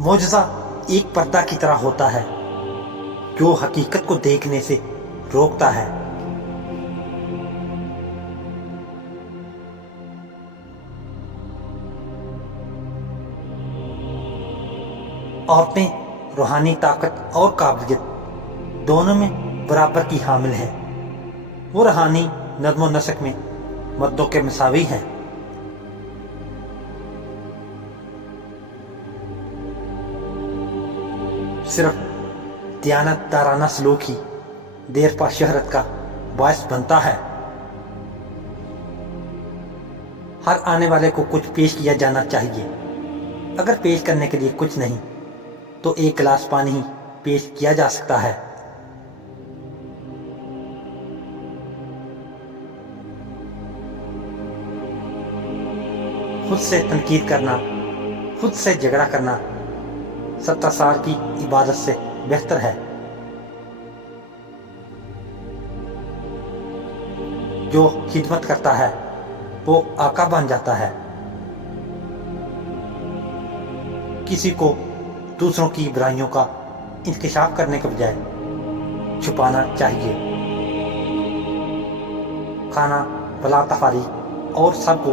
معجزہ ایک پردہ کی طرح ہوتا ہے جو حقیقت کو دیکھنے سے روکتا ہے۔ عورتیں روحانی طاقت اور قابلیت دونوں میں برابر کی حامل ہیں۔ وہ روحانی نظم و نسق میں مردوں کے مساوی ہیں۔ صرف دیانت دارانہ سلوک ہی دیر پا شہرت کا باعث بنتا ہے۔ ہر آنے والے کو کچھ پیش کیا جانا چاہیے۔ اگر پیش کرنے کے لیے کچھ نہیں تو ایک گلاس پانی ہی پیش کیا جا سکتا ہے۔ خود سے تنقید کرنا، خود سے جھگڑا کرنا 70 سال کی عبادت سے بہتر ہے۔ جو خدمت کرتا ہے وہ آقا بن جاتا ہے۔ کسی کو دوسروں کی برائیوں کا انکشاف کرنے کے بجائے چھپانا چاہیے۔ کھانا بلا تفریق اور سب کو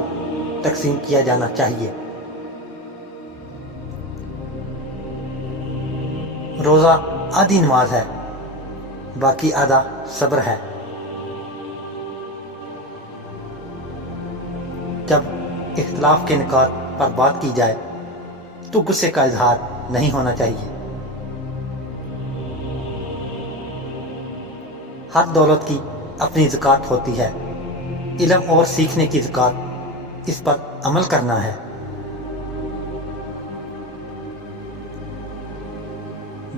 تقسیم کیا جانا چاہیے۔ روزہ آدھی نماز ہے، باقی آدھا صبر ہے۔ جب اختلاف کے نکات پر بات کی جائے تو غصے کا اظہار نہیں ہونا چاہیے۔ ہر دولت کی اپنی زکوٰۃ ہوتی ہے۔ علم اور سیکھنے کی زکوٰۃ اس پر عمل کرنا ہے۔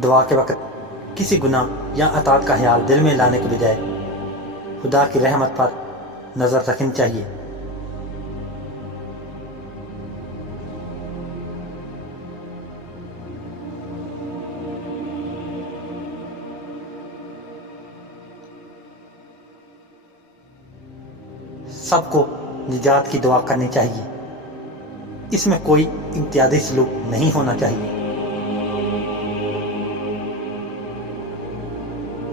دعا کے وقت کسی گناہ یا اطاعت کا خیال دل میں لانے کے بجائے خدا کی رحمت پر نظر رکھنی چاہیے۔ سب کو نجات کی دعا کرنی چاہیے۔ اس میں کوئی امتیازی سلوک نہیں ہونا چاہیے۔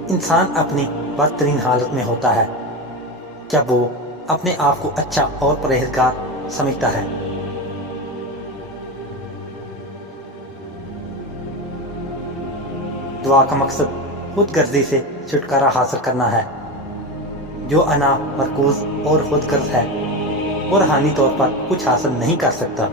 انسان اپنی بدترین حالت میں ہوتا ہے جب وہ اپنے آپ کو اچھا اور پرہیزگار سمجھتا ہے۔ دعا کا مقصد خود غرضی سے چھٹکارا حاصل کرنا ہے۔ جو انا مرکوز اور خود غرض ہے وہ روحانی طور پر کچھ حاصل نہیں کر سکتا۔